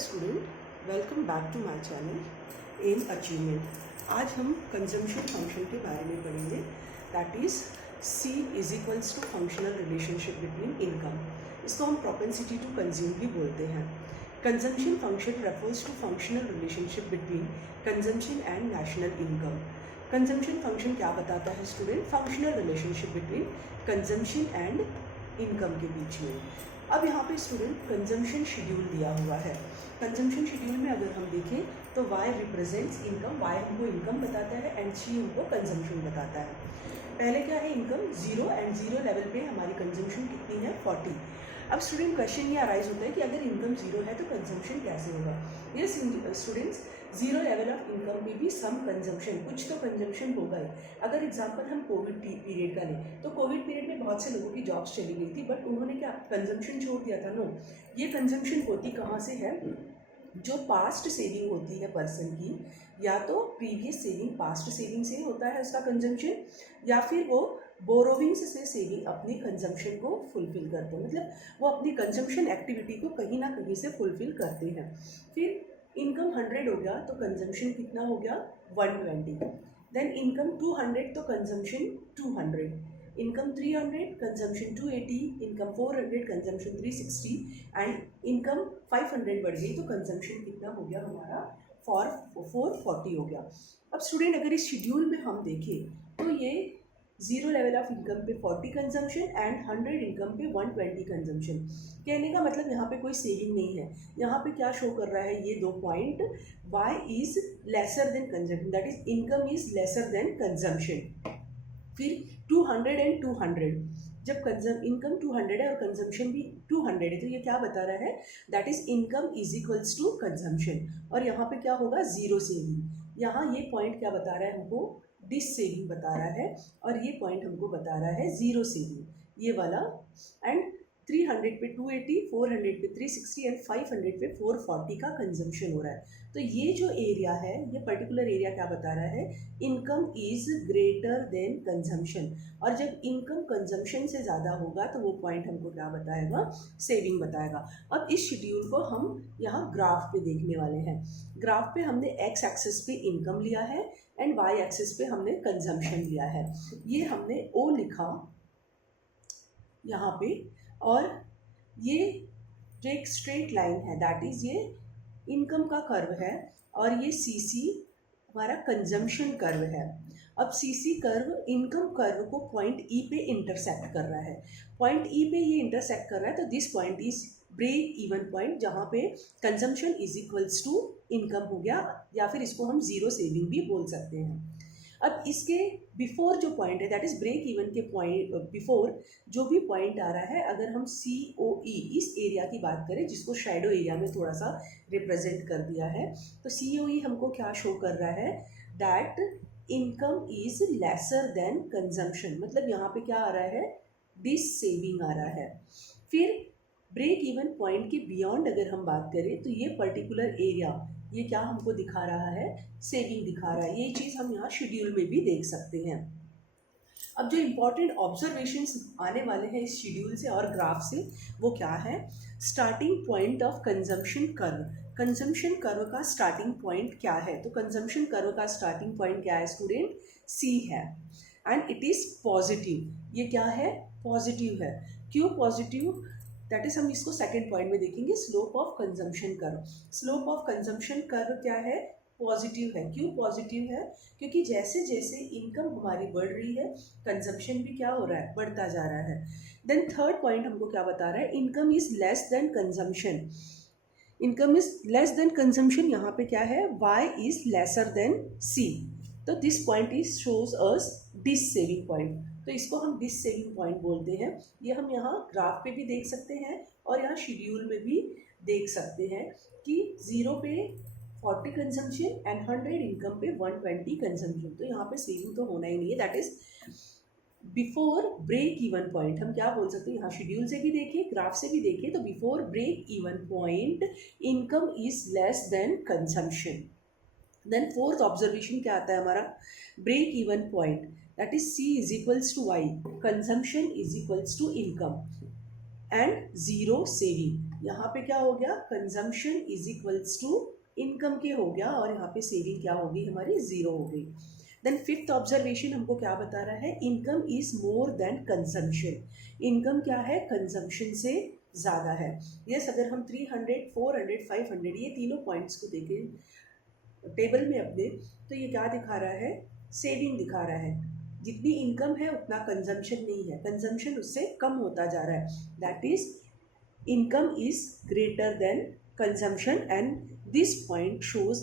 Student, welcome back to my channel M achievement. आज हम consumption function के बारे में पढ़ेंगे, that is C is equals to functional relationship between income. इसको हम प्रोपेंसिटी टू कंज्यूम भी बोलते हैं। Consumption function refers to functional relationship between consumption and national income. Consumption function क्या बताता है student? Functional relationship between consumption and income के बीच में। अब यहाँ पे स्टूडेंट कंजम्पशन शेड्यूल दिया हुआ है। कंजम्पशन शेड्यूल में अगर हम देखें तो वाई रिप्रेजेंट्स इनकम, वाई हमको इनकम बताता है एंड सी हमको कंजम्पशन बताता है। पहले क्या है income, zero, and zero level पे हमारी कंजम्पशन कितनी है 40। अब स्टूडेंट क्वेश्चन ये अराइज होता है कि अगर इनकम जीरो है तो कंजम्पशन कैसे होगा? Yes students, zero level of income में भी सम कंजम्पशन, कुछ तो कंजम्पशन होगा ही। अगर एग्जांपल हम कोविड पीरियड का लें तो कोविड पीरियड में बहुत से लोगों की जॉब्स चली गई थी, बट उन्होंने क्या कंजम्पशन छोड़ दिया था? नो, ये कंजम्पशन होती कहाँ से है? जो पास्ट सेविंग होती है पर्सन की, या तो प्रीवियस सेविंग, पास्ट सेविंग से होता है उसका कंजम्पशन, या फिर वो बोरोविंग्स से सेविंग अपनी कंजम्पशन को फुलफिल करते हैं। मतलब वो अपनी कंजम्पशन एक्टिविटी को कहीं ना कहीं से फुलफिल करते हैं। फिर इनकम 100 हो गया तो कंजम्पशन कितना हो गया? 120। देन इनकम 200 तो consumption 200, income 300 consumption 280, income 400 consumption 360, and income 500 बढ़ गई तो कंजम्पशन कितना हो गया हमारा? 440 हो गया। अब स्टूडेंट अगर इस शेड्यूल में हम देखें तो ये जीरो लेवल ऑफ इनकम पे 40 कंजम्पशन एंड 100 इनकम पे 120 कंजम्पशन। कहने का मतलब यहाँ पे कोई सेविंग नहीं है। यहाँ पे क्या शो कर रहा है ये दो point? Y is lesser than consumption, that is income is lesser than consumption. फिर 200 एंड 200, जब इनकम 200 है और कंजम्पशन भी 200 है तो ये क्या बता रहा है? That is income is equals to consumption. और यहाँ पे क्या होगा? Zero saving. यहाँ ये पॉइंट क्या बता रहा है हमको? डिस सेविंग बता रहा है, और ये पॉइंट हमको बता रहा है जीरो सेविंग, ये वाला। एंड 300 पे 280, 400 पे 360 एंड 500 पे 440 का कंजम्पशन हो रहा है। तो ये जो एरिया है, ये पर्टिकुलर एरिया क्या बता रहा है? Income is greater than consumption. और जब इनकम कंजम्पशन से ज़्यादा होगा तो वो पॉइंट हमको क्या बताएगा? सेविंग बताएगा। अब इस शेड्यूल को हम यहाँ ग्राफ पे देखने वाले हैं। ग्राफ पे हमने एक्स एक्सिस पे इनकम लिया है एंड वाई एक्सिस पे हमने कंजम्पशन लिया है। ये हमने ओ लिखा यहाँ पे, और ये जो एक स्ट्रेट लाइन है दैट इज ये इनकम का कर्व है, और ये सी सी हमारा कंजम्पशन कर्व है। अब सी सी कर्व इनकम कर्व को पॉइंट ई पे इंटरसेक्ट कर रहा है। पॉइंट ई पे ये इंटरसेक्ट कर रहा है तो this point is break even point, जहाँ पे consumption is equals to income हो गया, या फिर इसको हम जीरो सेविंग भी बोल सकते हैं। अब इसके बिफोर जो पॉइंट है दैट इज ब्रेक इवन के पॉइंट बिफोर जो भी पॉइंट आ रहा है, अगर हम सी ओ ई इस एरिया की बात करें, जिसको शैडो एरिया में थोड़ा सा रिप्रेजेंट कर दिया है, तो सी ओ ई हमको क्या शो कर रहा है? That income is lesser than consumption. मतलब यहाँ पे क्या आ रहा है? डिस सेविंग आ रहा है। फिर ब्रेक इवन पॉइंट के बियॉन्ड अगर हम बात करें तो ये पर्टिकुलर एरिया, ये क्या हमको दिखा रहा है? सेविंग दिखा रहा है। ये चीज़ हम यहाँ शेड्यूल में भी देख सकते हैं। अब जो इम्पोर्टेंट ऑब्जर्वेशंस आने वाले हैं इस शेड्यूल से और ग्राफ से, वो क्या है? Starting point of consumption curve. Consumption curve का स्टार्टिंग पॉइंट क्या है? तो कंजम्पशन कर्व का स्टार्टिंग पॉइंट क्या है स्टूडेंट? सी है, एंड इट इज़ पॉजिटिव। ये क्या है? पॉजिटिव है। क्यों पॉजिटिव? दैट इज हम इसको सेकेंड पॉइंट में देखेंगे, slope of consumption curve. Slope of consumption curve क्या है? पॉजिटिव है। क्यों पॉजिटिव है? क्योंकि जैसे जैसे इनकम हमारी बढ़ रही है, कंजम्पशन भी क्या हो रहा है? बढ़ता जा रहा है। देन थर्ड पॉइंट हमको क्या बता रहा है? Income is less than consumption. Income is less than consumption, यहाँ पे क्या है? Y is lesser than C. तो this point is shows us dissaving point. तो इसको हम डिस सेविंग पॉइंट बोलते हैं। ये हम यहाँ ग्राफ पे भी देख सकते हैं और यहाँ शेड्यूल में भी देख सकते हैं कि जीरो पे 40 कंजम्पशन एंड 100 इनकम पे 120 कंजम्पशन। तो यहाँ पे सेविंग तो होना ही नहीं है, that is before break even point. हम क्या बोल सकते हैं? यहाँ शेड्यूल से भी देखिए, ग्राफ से भी देखिए, तो before break even point income is less than consumption. Then fourth observation क्या आता है हमारा? Break even point, that is C is equals to Y, consumption is equals to income and zero saving। यहाँ पे क्या हो गया, consumption is equals to income के हो गया, और यहाँ पे सेविंग क्या होगी हमारी, जीरो हो गई। देन फिफ्थ ऑब्जर्वेशन हमको क्या बता रहा है, income is more than consumption. Income क्या है, कंजम्पशन से ज़्यादा है। यस, अगर हम 300, 400, 500 ये तीनों पॉइंट्स को देखें टेबल में अपने, तो ये क्या दिखा रहा है, सेविंग दिखा रहा है। जितनी इनकम है उतना कंजम्पशन नहीं है, कंजम्पशन उससे कम होता जा रहा है। That is income is greater than consumption, and this point shows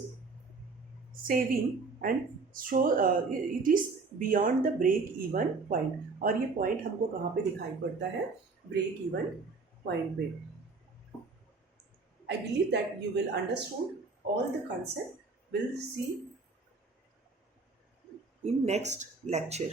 saving and show it is beyond the break even point। और ये point हमको कहाँ पे दिखाई पड़ता है, break even point पे। I believe that you will understood all the concept. We'll see in next lecture.